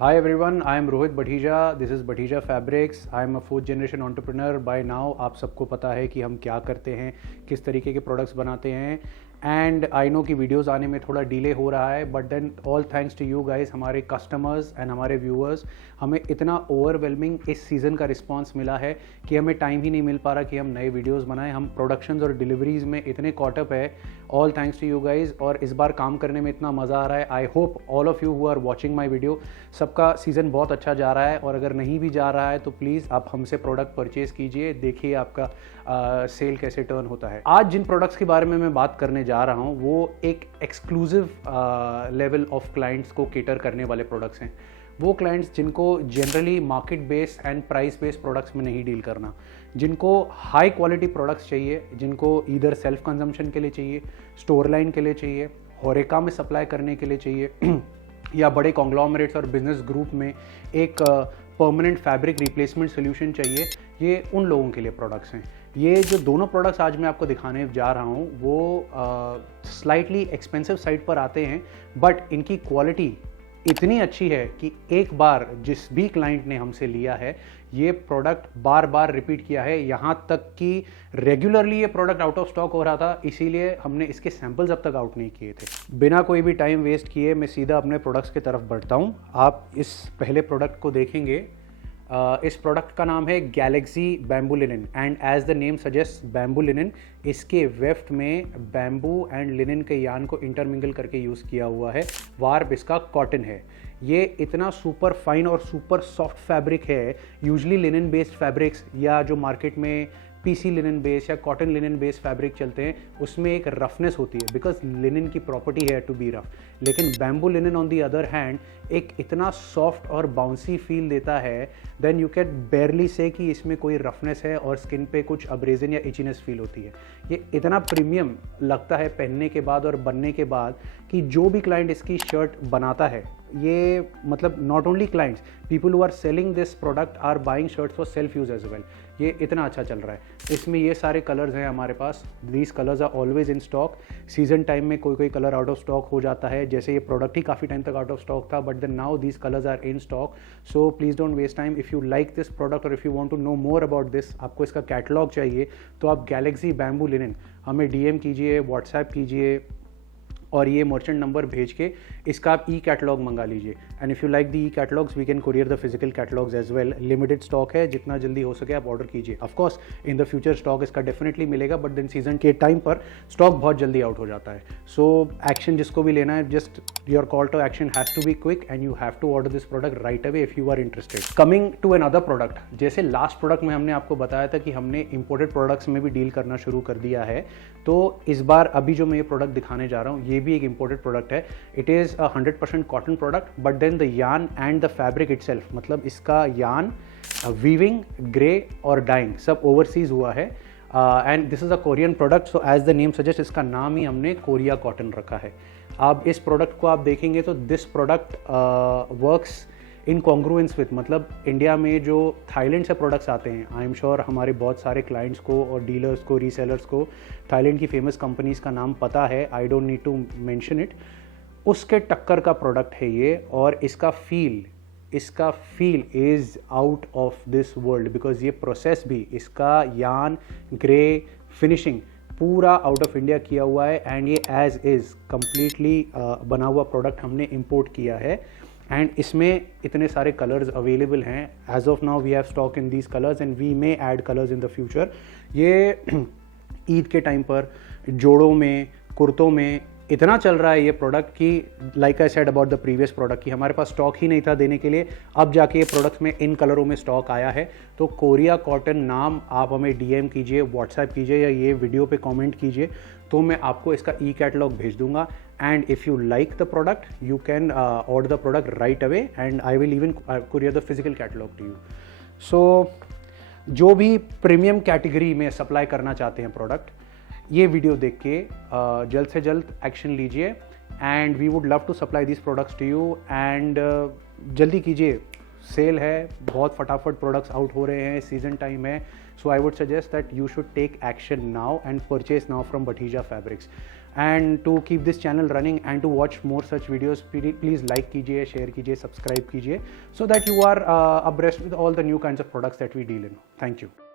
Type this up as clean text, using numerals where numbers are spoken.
Hi everyone, I am Rohit Bhatia. This is Bhatia Fabrics. I am a fourth generation entrepreneur. By now आप सबको पता है कि हम क्या करते हैं, किस तरीके के प्रोडक्ट्स बनाते हैं एंड आई नो कि वीडियोस आने में थोड़ा डिले हो रहा है but then all thanks to you guys, हमारे कस्टमर्स एंड हमारे व्यूअर्स। हमें इतना ओवरवेलमिंग इस सीज़न का रिस्पांस मिला है कि हमें टाइम ही नहीं मिल पा रहा कि हम नए वीडियोस बनाएं। हम प्रोडक्शंस और डिलीवरीज में इतने कॉटअप है। All thanks to you guys और इस बार काम करने में इतना मज़ा आ रहा है। I hope all of you who are watching my video, सबका सीज़न बहुत अच्छा जा रहा है और अगर नहीं भी जा रहा है तो प्लीज़ आप हमसे प्रोडक्ट परचेज़ कीजिए, देखिए आपका सेल कैसे टर्न होता है। आज जिन प्रोडक्ट्स के बारे में मैं बात करने जा रहा हूँ वो एक एक्सक्लूसिव लेवल ऑफ क्लाइंट्स को केटर करने वाले प्रोडक्ट्स हैं। वो क्लाइंट्स जिनको generally market base and price base products में नहीं डील करना, जिनको हाई क्वालिटी प्रोडक्ट्स चाहिए, जिनको ईदर सेल्फ कंजम्पशन के लिए चाहिए, स्टोर लाइन के लिए चाहिए, होरेका में सप्लाई करने के लिए चाहिए या बड़े कॉन्ग्लोमरेट्स और बिजनेस ग्रुप में एक परमानेंट फैब्रिक रिप्लेसमेंट सोल्यूशन चाहिए, ये उन लोगों के लिए प्रोडक्ट्स हैं। ये जो दोनों प्रोडक्ट्स आज मैं आपको दिखाने जा रहा हूँ वो स्लाइटली एक्सपेंसिव साइड पर आते हैं बट इनकी क्वालिटी इतनी अच्छी है कि एक बार जिस भी क्लाइंट ने हमसे लिया है ये प्रोडक्ट बार बार रिपीट किया है, यहाँ तक कि रेगुलरली ये प्रोडक्ट आउट ऑफ स्टॉक हो रहा था, इसीलिए हमने इसके सैंपल्स अब तक आउट नहीं किए थे। बिना कोई भी टाइम वेस्ट किए मैं सीधा अपने प्रोडक्ट्स की तरफ बढ़ता हूँ। आप इस पहले प्रोडक्ट को देखेंगे। इस प्रोडक्ट का नाम है galaxy bamboo linen and as the name suggest bamboo linen. इसके वेफ्ट में बैम्बू एंड लिनन के यान को इंटरमिंगल करके यूज़ किया हुआ है। वार्प इसका कॉटन है। ये इतना सुपर फाइन और सुपर सॉफ्ट फैब्रिक है। यूजली लिनन बेस्ड फैब्रिक्स या जो मार्केट में पीसी लिनन बेस या कॉटन लिनन बेस फैब्रिक चलते हैं उसमें एक रफनेस होती है बिकॉज लिनन की प्रॉपर्टी है टू बी रफ, लेकिन bamboo linen on the other hand एक इतना सॉफ्ट और बाउंसी फील देता है देन यू कैन बेयरली से कि इसमें कोई रफनेस है और स्किन पे कुछ अब्रेजन या इचीनेस फील होती है। ये इतना प्रीमियम लगता है पहनने के बाद और बनने के बाद कि जो भी क्लाइंट इसकी शर्ट बनाता है, ये मतलब not only clients, people who are selling this product are buying shirts for self use as well. ये इतना अच्छा चल रहा है। इसमें ये सारे कलर्स हैं हमारे पास। These colours are always in stock. Season time में कोई कोई कलर आउट ऑफ स्टॉक हो जाता है, जैसे ये प्रोडक्ट ही काफ़ी टाइम तक आउट ऑफ स्टॉक था but then now these colours are in stock. So please don't waste time. If you like this product और if you want to know more about this, आपको इसका catalogue चाहिए तो आप galaxy bamboo linen हमें DM कीजिए, WhatsApp कीजिए और ये मर्चेंट नंबर भेज के इसका आप ई कैटलॉग मंगा लीजिए। And if you like the e catalogues we can courier the physical catalogues as well. Limited stock है, जितना जल्दी हो सके आप ऑर्डर कीजिए। Of course in the future stock इसका डेफिनेटली मिलेगा बट देन सीजन के टाइम पर स्टॉक बहुत जल्दी आउट हो जाता है। सो एक्शन जिसको भी लेना है, just your call to action has to be quick and you have to order this product right away if you are interested. Coming to another product, जैसे लास्ट प्रोडक्ट में हमने आपको बताया था कि हमने इंपोर्टेड प्रोडक्ट्स में भी डील करना शुरू कर दिया है, तो इस बार अभी जो मैं ये प्रोडक्ट दिखाने जा रहा हूँ ये भी एक इंपोर्टेड प्रोडक्ट है। It is a 100% cotton product but then the yarn and the fabric itself, मतलब इसका यान वीविंग, ग्रे और डाइंग सब ओवरसीज हुआ है। And this is a Korean product, so as the name suggest इसका नाम ही हमने कोरिया कॉटन रखा है। आप इस प्रोडक्ट को आप देखेंगे तो this product works in congruence with, मतलब इंडिया में जो थाईलैंड से प्रोडक्ट्स आते हैं, आई एम श्योर हमारे बहुत सारे क्लाइंट्स को और डीलर्स को, रीसेलर्स को थाईलैंड की फेमस कंपनीज का नाम पता है, I don't need to mention it. उसके टक्कर का प्रोडक्ट है ये और इसका feel is out of this world because ये प्रोसेस भी, इसका यान, ग्रे, फिनिशिंग पूरा आउट ऑफ इंडिया किया हुआ है एंड ये एज इज़ कम्प्लीटली बना हुआ प्रोडक्ट हमने इम्पोर्ट किया है। एंड इसमें इतने सारे कलर्स अवेलेबल हैं। As of now we have stock in these colours and we may add colours in the future. ये ईद के टाइम पर जोड़ों में, कुर्तों में इतना चल रहा है ये प्रोडक्ट कि like I said about the previous product कि हमारे पास स्टॉक ही नहीं था देने के लिए, अब जाके ये प्रोडक्ट्स में इन कलरों में स्टॉक आया है। तो कोरिया कॉटन नाम आप हमें डीएम कीजिए, व्हाट्सएप कीजिए या ये वीडियो पे कमेंट कीजिए तो मैं आपको इसका ई कैटलॉग भेज दूंगा। And if you like the product you can order the product right away and I will even courier the physical catalogue to you. So जो भी प्रीमियम कैटेगरी में सप्लाई करना चाहते हैं प्रोडक्ट, ये वीडियो देख के जल्द से जल्द एक्शन लीजिए and we would love to supply this products to you. And जल्दी कीजिए, सेल है, बहुत फटाफट प्रोडक्ट्स आउट हो रहे हैं, सीजन टाइम है। So I would suggest that you should take action now and purchase now from Bhatia Fabrics। And to keep this channel running and to watch more such videos, please like कीजिए, share कीजिए, subscribe कीजिए, so that you are abreast with all the new kinds of products that we deal in. Thank you.